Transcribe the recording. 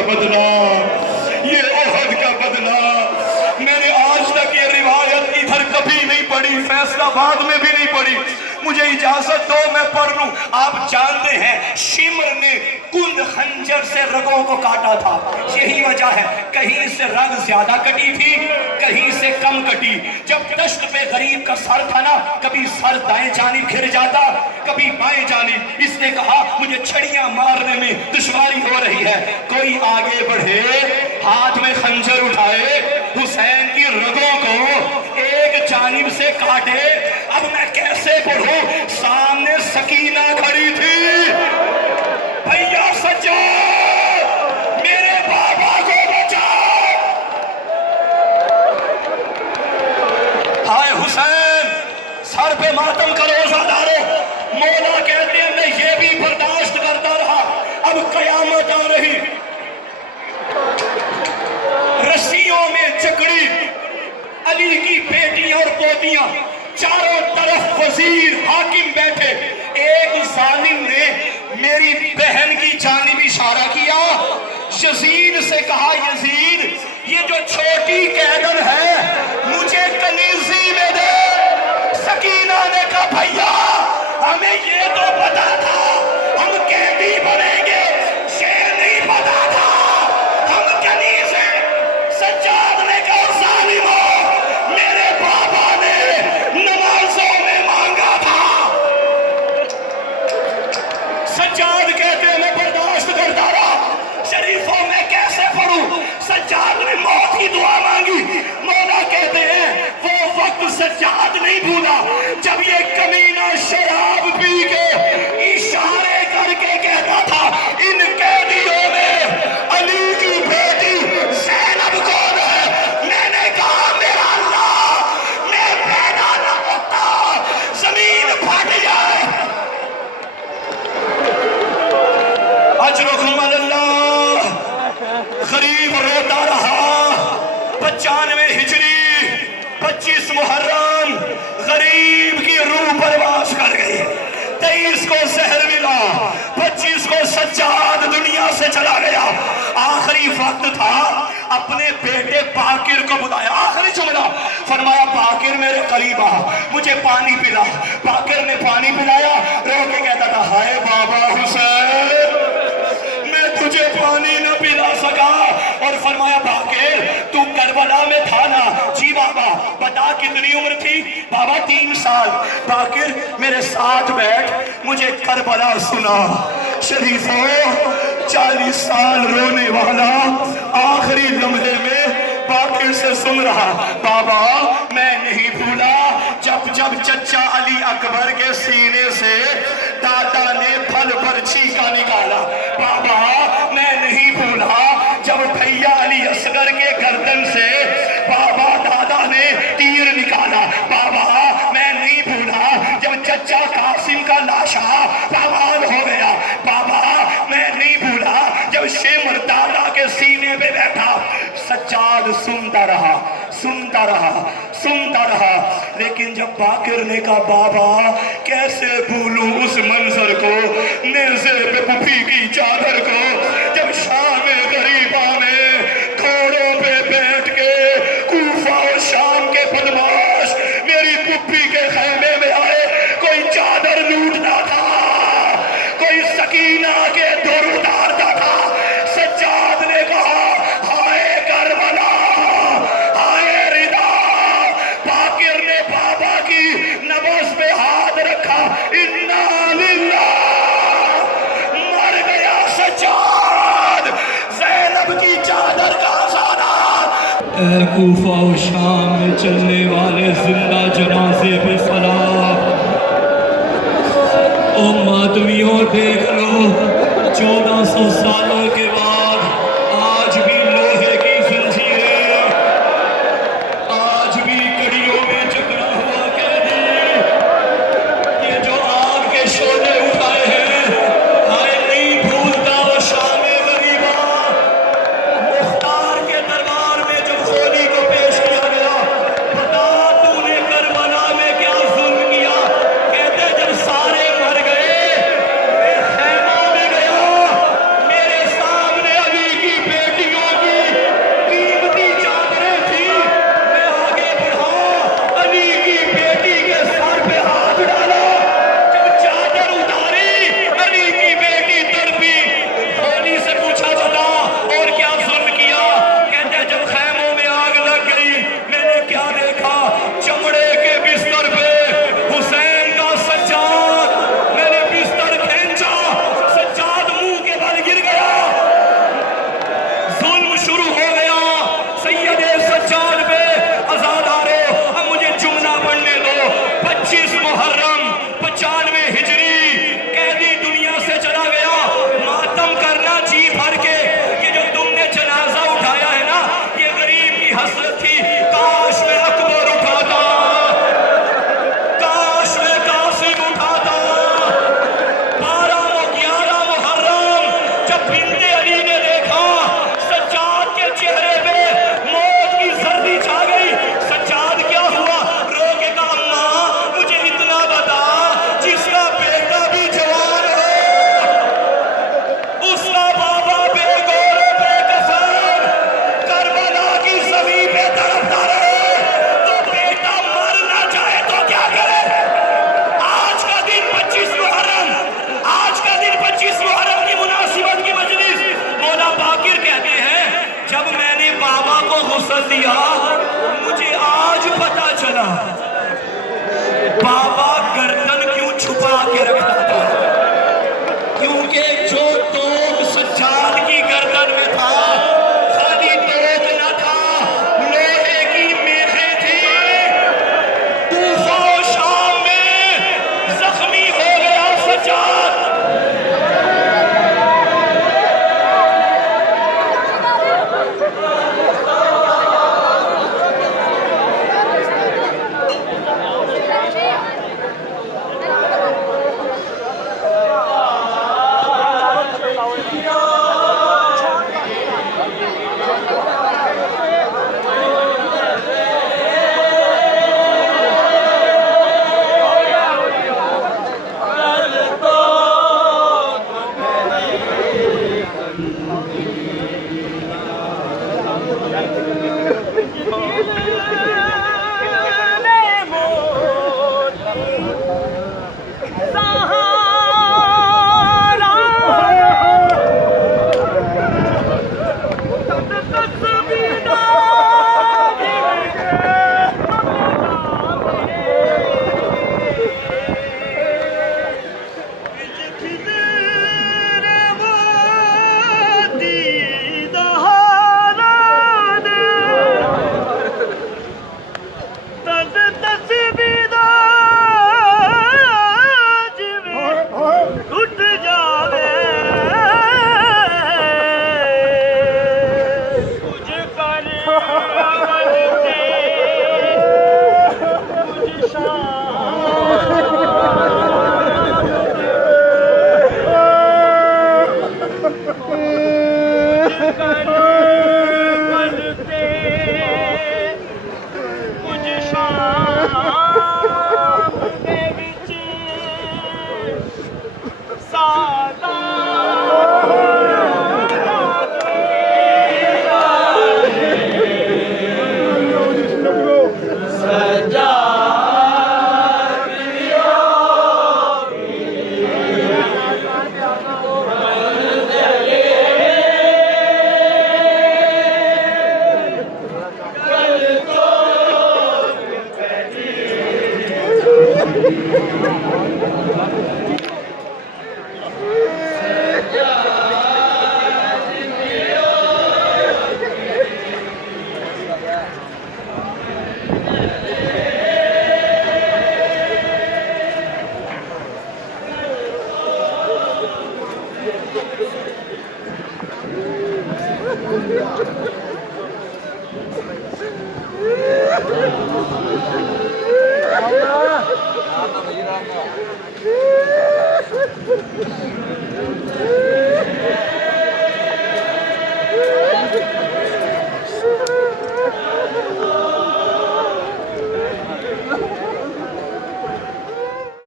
کا بدلہ، یہ احد کا بدلہ۔ میں نے آج تک یہ روایت ادھر کبھی نہیں پڑھی، فیصلہ آباد میں بھی نہیں پڑھی، مجھے اجازت دو میں پڑھ لوں۔ آپ جانتے ہیں شمر نے کند خنجر سے رگوں کو کاٹا تھا، یہی وجہ ہے کہیں سے رگ زیادہ کٹی تھی، کہیں سے کم کٹی۔ جب دشت پہ غریب کا سر تھا نا، کبھی سر دائیں جانب گھر جاتا، کبھی بائیں جانب۔ اس نے کہا مجھے چھڑیاں مارنے میں دشواری ہو رہی ہے، کوئی آگے بڑھے، ہاتھ میں خنجر اٹھائے، حسین کی رگوں کو ایک جانب سے کاٹے۔ اب میں کیسے پڑھوں؟ سامنے سکینہ کھڑی تھی، بھیا سجاد میرے بابا کو بچا۔ ہائے حسین، سر پہ ماتم کا روزہ ڈالو۔ مولا کہتے ہیں میں یہ بھی برداشت کرتا رہا، اب قیامت آ رہی، رسیوں میں جکڑی علی کی بیٹیاں اور پوتیاں، چاروں طرف وزیر حاکم بیٹھے۔ ایک ظالم نے میری بہن کی جانب اشارہ کیا، یزید سے کہا یزید یہ جو چھوٹی قیدر ہے مجھے کنیزی میں دے۔ سکینہ نے کہا بھیا ہمیں یہ تو پتا تھا ہم قیدی بنیں گے، یہ نہیں پتا تھا ہم کنیزے۔ سجاد نے کہا ظالمو میرے بابا نے نمازوں میں مانگا تھا۔ سجاد کہتے ہیں میں برداشت کرتا رہا، شریفوں میں کیسے پڑھوں؟ سجاد نے موت کی دعا مانگی۔ مولا کہتے ہیں وہ وقت سجاد نہیں بھولا جب یہ کمینہ شراب پی کے اشارے کر کے کہتا تھا ان قیدیوں میں علی کی بیٹی زینب کون ہے؟ میں نے کہا میرا اللہ میں پیدا نہ ہوتا زمین پھٹ جائے۔ اجرکم اللہ۔ غریب روتا رہا۔ 95 ہجری 25 محرم غریب کی روح پرواز کر گئی۔ 23 کو زہر ملا، 25 کو سجاد دنیا سے چلا گیا۔ آخری وقت تھا، اپنے بیٹے باقر کو بلایا، آخری جملہ فرمایا باقر میرے قریب آ مجھے پانی پلا۔ باقر نے پانی پلایا، رو کے کہتا تھا ہائے بابا حسین میں تجھے پانی نہ پلا سکا۔ اور فرمایا باقر تو کربلا میں تھا نا؟ جی بابا۔ بتا کتنی عمر تھی؟ بابا 3 سال۔ باقر میرے ساتھ بیٹھ مجھے کربلا سنا۔ شریفوں 40 سال رونے والا آخری لمحے میں باقر سے سن رہا بابا میں نہیں بھولا جب چچا علی اکبر کے سینے سے دادا نے پھل برچھی کا نکالا۔ بابا میں نہیں بھولا جب بھیا علی اصغر کے گردن سے بابا دادا نے تیر نکالا۔ بابا میں نہیں بھولا جب چچا قاسم کا لاشا پامال ہو گیا۔ بابا میں نہیں بھولا جب شمر دادا کے سینے پہ بیٹھا۔ سجاد سنتا رہا سنتا رہا سنتا رہا، لیکن جب باقر نے کہا بابا کیسے بھولوں اس منظر کو، نیزے پہ پھوپھی کی چادر کو، جب شام غریبہ میں گھوڑوں پہ بیٹھ کے کوفہ اور شام کے بدماش میری پھوپھی کے خیمے میں آئے، کوئی چادر لوٹتا تھا، کوئی سکینہ کے دور اتارتا تھا۔ سجاد نے کہا ہائے کربلا ہائے ردا۔ باقر نے بابا کی نبض پہ ہاتھ رکھا، انا للہ، مر گیا سجاد، زینب کی چادر کا آزادات۔ اے کوفہ و شام میں چلنے والے زندہ جنازے پہ سلام۔ او ماتمیوں دیکھ لو 1400 سالوں کے بعد آج بھی لوہے کی زنجیریں، آج بھی کڑیوں میں جکڑا ہوا قیدی، یہ جو آگ کے شعلے اٹھائے ہیں، ہائے نہیں بھولتا وہ شام غریبہ۔ مختار کے دربار میں جب خولی کو پیش کیا گیا، بتا تو نے کربلا میں کیا ظلم کیا؟ کہتے جب سارے مر گئے میں خیمہ میں گیا، میرے ساتھ شروع ہو گیا سید سجاد پہ آزادارو اب مجھے جملہ پڑھنے دو 25 محرم 95 ہجری قیدی دنیا سے چلا گیا ماتم کرنا جی بھر کے یہ جو تم نے جنازہ اٹھایا ہے نا یہ غریب کی حسرت تھی کاش میں اکبر اٹھاتا کاش میں قاسم اٹھاتا 12 و 11 محرم جب بنت علی نے دیکھا سجاد کے چہرے پہ موت کی زردی چھا گئی سجاد کیا ہوا رو کے کہا ماں مجھے اتنا بتا جس کا بیٹا بھی جوان ہو اس کا بابا بے گور و بے کفن کربلا کی زمین پہ تڑپتا رہے وہ بیٹا مر نہ جائے تو کیا کرے آج کا دن 25 محرم آج کا دن 25 محرم کی مناسبت کی مجلس مولا باقر کہتے ہیں جب میں نے بابا کو غسل دیا مجھے آج پتا چلا بابا گردن کیوں چھپا کے رکھتا تھا کیونکہ جو توق سجاد کی گردن میں تھا خالی توق نہ تھا لوہے کی میخیں تھی کوفہ و شام میں زخمی ہو گیا سجاد